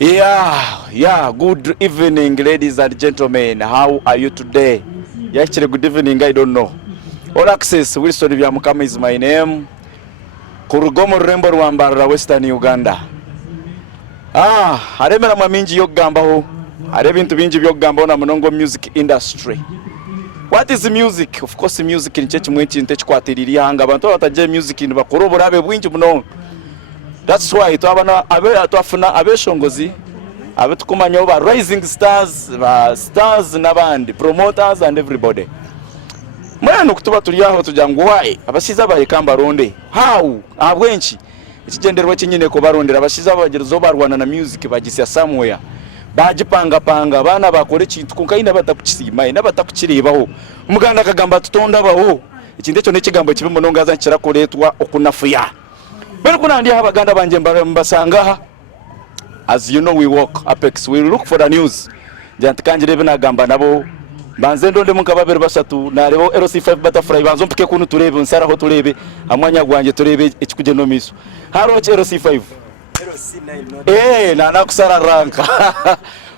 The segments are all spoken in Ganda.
Yeah, good evening, ladies and gentlemen. How are you today? Actually, good evening, I don't know. All Access, Wilson Byamukama is my name. Kurugomo Rembo Rwambara, Western Uganda. Aremera maminji yogambaho. Arebintu binji byogambaho na munongo music industry. What is music? Of course, music ni chechi mwechi ntechi kwatiriri hanga. Bantu bataje music ni bakorobora abe bwinji munongo. That's why twabana atwafuna abeshongozi abetukumanya ba rising stars, ba stars nabandi promoters and everybody. Mwana kutuba tuliyaho tujangu why abashiza bayikamba ronde how abwenchi ikigenderwa kinyine ko barondera abashiza bagerezo barwana na music bagisya somewhere bajipanga panga bana bakore kintu kunkaina batakukisima ina batakukirebaho umuganda kagamba tutonda baho ikinde cyo nekigambo kibe munongaza nkira koretwa okunafuya. When kuna ndi abaganda banje mbasanga, as you know, we walk Apex, we look for the news. Jantikanjire binagamba nabo banze ndonde munkababere basatu narebo LC5 butterfly banzo mpike kunu turebe nsara ho turebe amwanya gwanje turebe ekikuje no miso haro LC5 LC9 na nakusara ranka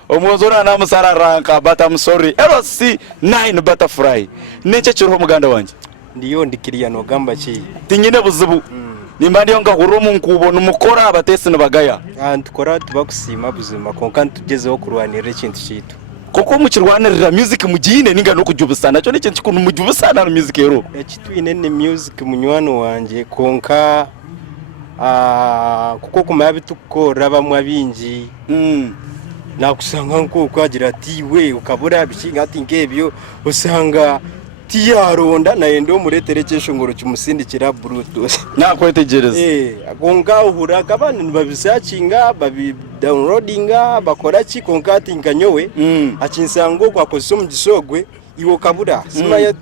omuzora na musara ranka but I'm sorry LC9 butterfly neche chiro muganda wanje ndiyo ndikiriya no gamba chi tinyine buzubu nimbandi yonga hurumu nkubo numukora abatesi nabagaya tukora tubakusima buzima konka tugezeho kurwanira ikintu kitu koko mukirwanira music mugine ninga no kujubusana cyo n'ikintu kintu mujubusana na music rero ekitwine ni music munywano wanje konka kuko kumabe tukora bamwe bingi nakusanga nko kwagira ati we ukabura bishinga ati ngebyo usanga tiyaronda na endo mureterekesho ngoro cyumusindikira Bluetooth nakwetegereza konka uhura kabana babisacinga babi downloadinga bakora ki konka ati nkanyowe akinsango kwa kosomu gisogwe iwo kabura sima ya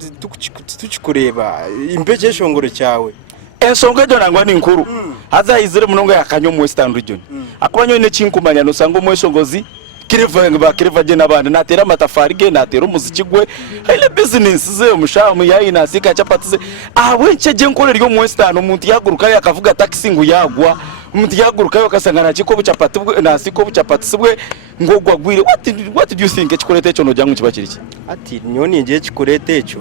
tukikureba impekesho ngoro cyawe ensonga ejo nangwa ni nkuru haza izire munongo yakanyo mu Western region akubanyo ne kinkumanya no sango mu esongozi kireva je nabandi natera amatafari ge natera umuziki gwe ile business ze umushamu yayina sika chapatize wenche je nkore ryo mu Western umuntu yaguruka yakavuga taxi ngo yagwa umuntu yaguruka yakasangana kiko buchapati bwe nasiko buchapati bwe ngogwa gwire what do you think ekikorete cyo no jangu kibakiriki ati nyoni nje kikorete cyo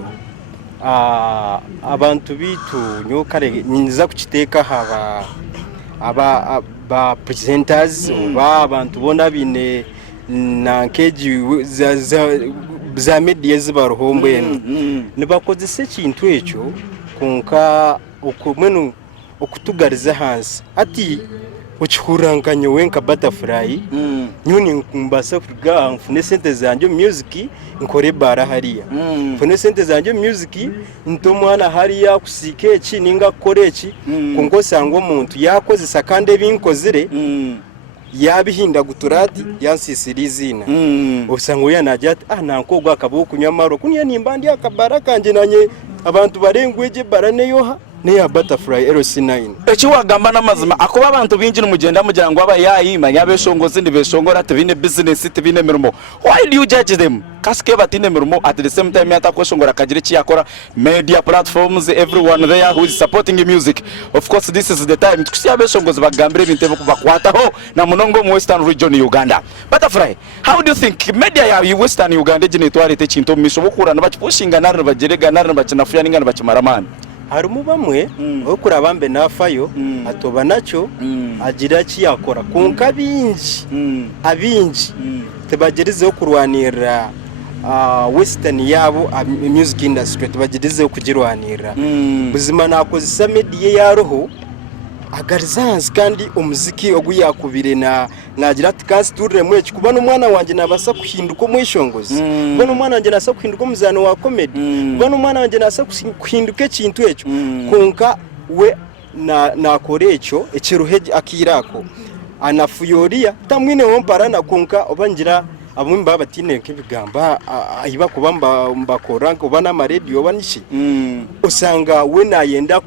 abantu bitu nyokare nyinza kukiteka aba presenters ba abantu bona bine na keji za media zibaruhombe nibakozese kintu echo konka okumenu okutugariza hansi ati ukihuranganye wenka butterfly nyoni kumbasa kuga mfune sente zanje music nkore bara hariya mfune sente zanje music ntomwana hariya kusike iki ninga koreki kongo sango umuntu yakoze sakande binkozire yabihinda guturati yansisirizina ubusango yanajya nankogwa akabuku nyamaro kunya nimbandi akabara kanje nanye abantu barengweje baraneyoha neya butterfly LC9 ekiwagamba namazima akoba abantu bingi numugenda mujyango abayayima nyabeshongozi ndibeshongora tebine business tebine mirimo. Why do you judge them? Kaske batine mirimo at the same time yata kweshongora kagire cyakora media platforms everyone there who is supporting music. Of course this is the time tukusiya beshongozi bagambire bintebe kubakwataho na munongo mu Western region Uganda. Butterfly, how do you think media ya Western Uganda jine twarete kintu mishobokura nabakipushinga narana bagerega narana bakinafuya ninga nabakimaramana harumu bamwe okura bambe nafayo atoba nacho agira ki yakora konka bingi abingi tebagirize kurwanira Western yabo music industry tebagirize kugirwanira buzima nakozesa media yaroho agarizansi kandi umuziki oguyakubire nagira ati kasi turire mwechi kubana umwana wanje nabasa kuhinduka mwishongozi kubana umwana wanje nasa kuhinduka muzano wa comedy kubana umwana wanje nasa kuhinduka ikintu echo konka we nakore echo ekiruheje akirako anafuyoria tamwine womparana konka obangira abumba batine kibigamba ayiba kubamba mbakora kubana amaredio banishi usanga we nayenda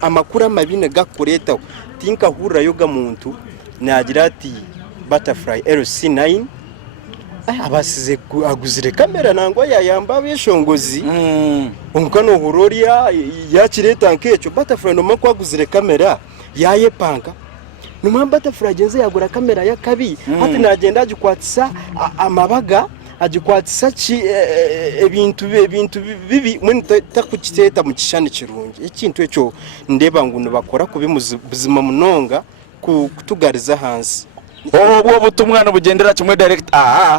amakura mabine gakureta tinka hura yoga muntu nagira ati butterfly LC9 abasize aguzire kamera nangwa yayamba beshongozi umukano huroria yakireta nkecho butterfly no makwa aguzire kamera yayepanka numva Butterfly agenze yagura kamera ya kabi hati nagenda agikwatisa amabaga agikwatisa ebintu bibi mwe takukiteta mu kishani kirungi ikintu echo ndeba ngo bakora kubi muzima munonga kutugariza hansi obwo butumwana bugendera kimwe direct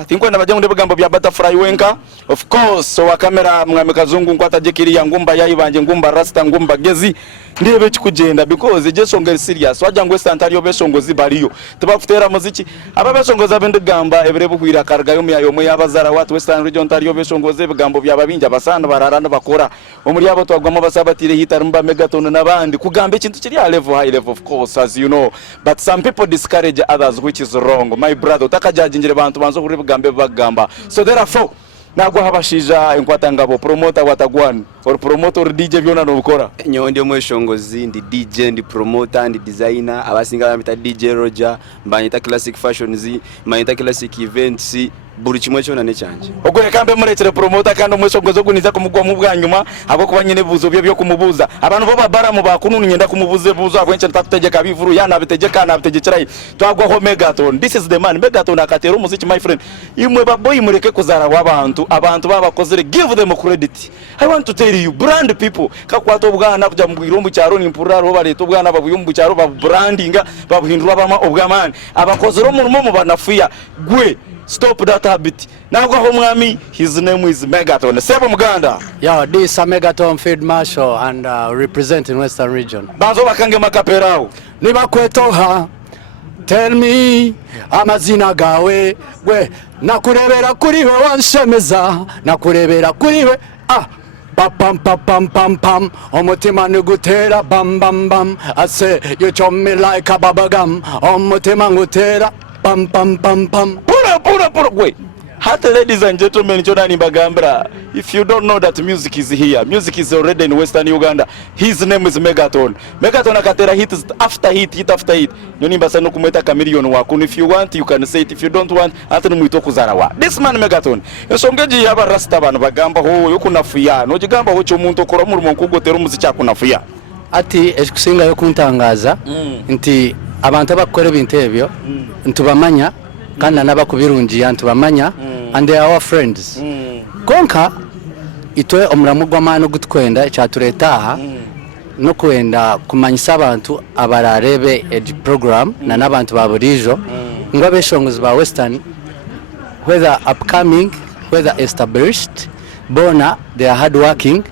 thinkwa nabajya ngo bigambo bya Butterfly wenka of course so wa kamera mwami kazungu nkwataje kiriya ngumba yayibanje ngumba rasta ngumba gezi ndebe kikugenda because jesonga serious wajya ngo Santario besongo zibariyo tubafutera muziki aba besongo zabende gamba ebere bukwira karga yo mya yomwe yabazara watu Western Region Ontario besongo zebigambo byababinja basana bararana bakora omuri abo twagwamo basabatire hitarumba Megaton nabandi kugamba ikintu kiri a level high level of course as you know but some people discourage others which is wrong my brother utakajajingire bantu banzo kuri bigambe bagamba so therefore nagwa habashija enkwatangabo promoter watagwan or promoter DJ byona no bukora nyo ndi mweshongozi ndi DJ ndi promoter ndi designer abasinga bamita DJ Roger mbanyita classic fashions mbanyita classic events buri kimwe cyo nane cyanje ubwo rekambe murekere promoter kandi mweshongozo guniza kumugwa mu bwanyuma abo kuba nyine buzo byo kumubuza abantu bo babara mu bakununu nyenda kumubuze buzo akwenche tategeka bivuru yana bitegeka na bitegekerayi twagwa ho Megaton this is the man Megaton akatera umuziki my friend imwe baboyi mureke kuzara wabantu abantu babakozere give them credit I want to tell you brand people kakwato bwana kujya mu irumbu cyaro ni impuraro bareta ubwana babuyumbu cyaro ba brandinga babuhindura bama ubwamani abakozero mu banafuya gwe stop that habit nagwa ho mwami his name is Megaton sebo muganda yo this is Megaton Field Marshal and representing Western Region bazo bakange makaperao niba kwetoha tell me amazina gawe gwe nakurebera kuri we wanshemeza nakurebera kuri we pam pam pam pam omutima nigutera bam bam bam I say you chop me like a babagam omutima ngutera pam pam pam pam pura gwe hata ladies and gentlemen Jordan Bagambra if you don't know that music is here music is already in Western Uganda his name is Megaton akatera hit after hit after hit nyoni mbasa no kumeta chameleon wako if you want you can say it if you don't want hata nimwito kuzarawa this man Megaton esongeji yaba rasta bana bagamba ho yokunafuya no gigamba ho cyo muntu okora mu rumonko gotera umuziki akunafuya ati esikusinga yo kuntangaza nti abantu abakora ibintu ebyo ntubamanya kandi nabakubirungiya ntubamanya and they are our friends konka itwe omuramu gw'amano gutwenda cyaturetaha no kwenda kumanyisa abantu abararebe ed program na nabantu baburijo ngo abeshongozi ba Western whether upcoming whether established bona they are hard working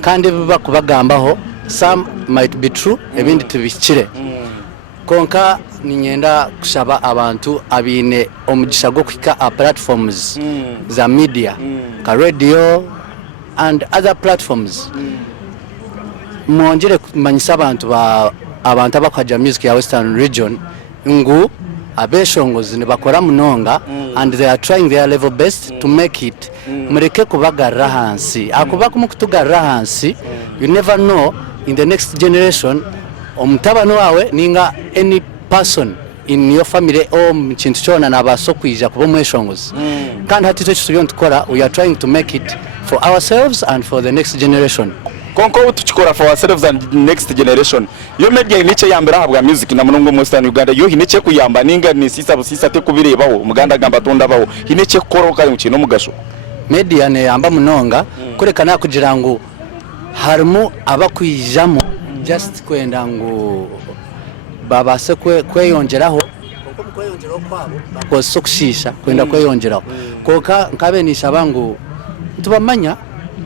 kandi bakubagambaho some might be true ebindi tubikire konka ninyenda kushaba abantu abine omugisha gwo kwika a platforms za media ka radio and other platforms mwongere kumanyisa abantu abakwaja music ya Western Region ngu abeshongozi ne bakora munonga and they are trying their level best to make it mureke kubagarra hansi akuba kumukutugarra hansi you never know in the next generation omutabano wawe ninga any person in your family chintu chona nabasokwija kuba mweshongozi kandi hatito cyo tukora we are trying to make it for ourselves and for the next generation konko tuchikora for ourselves and next generation yo media iniche yambira habwa music na munongo mu Western Uganda yo hiniche kuyamba ninga ni sisa te kubirebaho muganda gamba tonda baho hiniche koroka y'ukino mugasho media ne yamba munonga kurekana kugira ngo harimo abakwijamo just kwenda ngo babase kweyongeraho kweyongeraho kwabo bakosokushisha kwenda kweyongeraho koka nkabenisha bangu tubamanya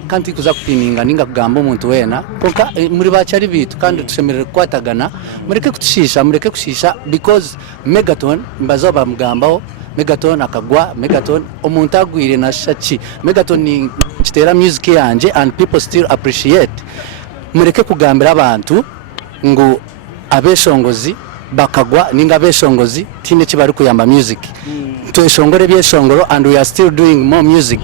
kandi kuza kupininga ninga kugamba umuntu wena koka muri bacari bitu kandi tushemerere kwatagana mureke kutushisha mureke kushisha because Megaton mbazo bamugambaho Megaton akagwa Megaton omuntu agwire na shachi Megaton ni kitera music yanje and people still appreciate mureke kugambira abantu ngo abeshongozi bakagwa ninga abeshongozi tine kibari kuyamba music tweshongore byeshongoro and we are still doing more music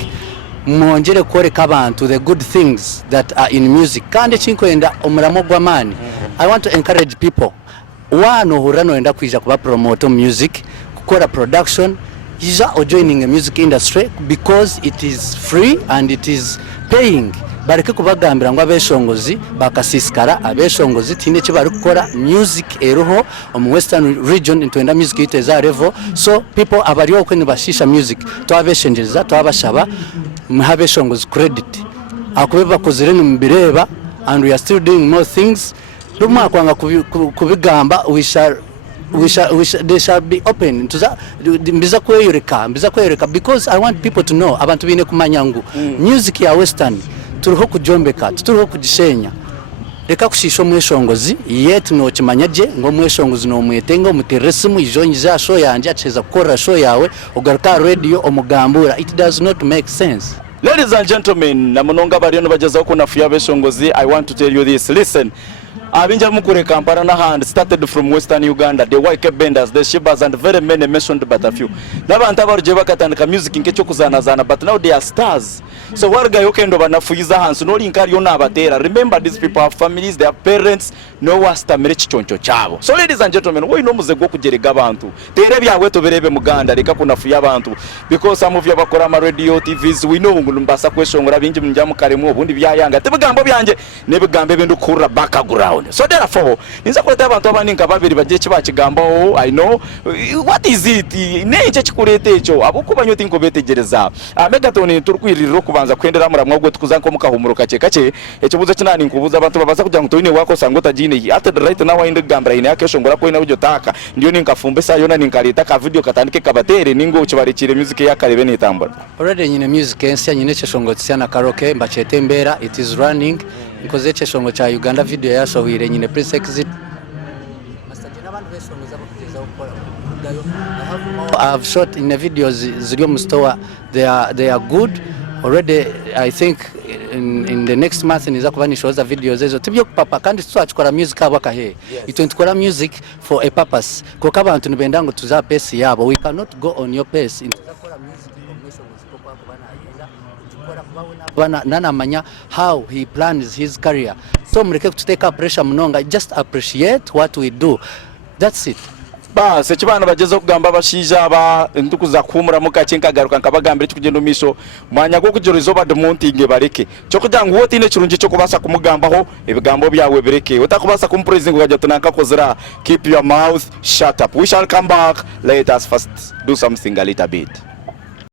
mwongere koreka abantu the good things that are in music kandi chinkwenda omuramo gw'amani I want to encourage people wano hurano enda kwija kuba promote music kukora production is joining a music industry because it is free and it is paying bareke kubagambira ngo abeshongozi bakasisikara abeshongozi tine cyo bari gukora music eroho mu western region intwenda music iteza level so people abariho kwe nibashisha music twabeshenjeza twabashaba muhabeshongozi credit akube bakozere numbireba and we are still doing more things rumwa kwanga kubigamba they shall be open mbiza kweyoreka because I want people to know abantu bine kumanyangu music ya western turiho kujombeka turiho kugishenya reka kushisho mweshongozi yet no kimanyaje ngo mweshongozi no mwetenga muteresimu ijonyi za show yanje acheza gukora show yawe ugaruka radio omugambura it does not make sense. Ladies and gentlemen, namunonga bariyo bagezaho kunafuya beshongozi. I want to tell you this, listen. Abinja mukure Kampala na hand started from Western Uganda, the YK Benders, the Shibas and very many mentioned but a few. Nabanta baruje bakatandika music nkecho kuzana but now they are stars. So warga yokendo banafuyiza hands no linkari yona abatera. Remember these people have families, they have parents, no wastamire chichoncho chabo. So ladies and gentlemen, we no muze go kujerega abantu. Tere byawe to berebe muganda reka kunafuya abantu because some of you bakora ama radio TVs we know ngulumbasa kweshongora binji munjamu karemu obundi byayanga. Tebigambo byanje nebigambe bindu kura background. So therefore ninza kuleta abantu abaninga babiri bagiye kibakigambo. I know what is it neje kikurete echo abukuba nyoti ngo betegereza Megaton turukwiriro kubanza kwendera muramwa gwe tukuzanko mukahumuruka cekace ekibuzo kinani nkubuza abantu babaza kugira ngo toine wako sangota jine at the right now in gambra ine yakesho ngora ko ina ujyo taka ndiyo ninkafumbe sa yona ninkalita ka video katandike kabatere ningo ukibarekire music yakarebe nitambura already nyine music ensi nyine cyeshongotse cyana karaoke mbachete mbera it is running nkoze cyeshongo cha Uganda video yashohire nyine Prince Exit I have shot in the videos ziriyo mu store they are good already. I think in the next month niza kubanishoza videos ezo tibyo papa kandi twachukora music abaka he itwentukora music for a purpose ko kabantu nibenda ngo tuza pace yabo we cannot go on your pace intuzakora music information zikopa kubana ayenda ukikora kubana nana manya how he plans his career so mureke kuteka pressure munonga just appreciate what we do, that's it. Base kibana bagezo kugamba bashija aba ndukuza kumura mukacenka garuka nkabagambira cy'ukugenda misho mwanya go kujorizo bademontinge bareke cyo kugira ngo wote ine kirungi cyo kubasa kumugambaho ibigambo byawe bireke utakubasa kumpressing ukajya tunaka kozira. Keep your mouth shut up. We shall come back. Let us first do something a little bit.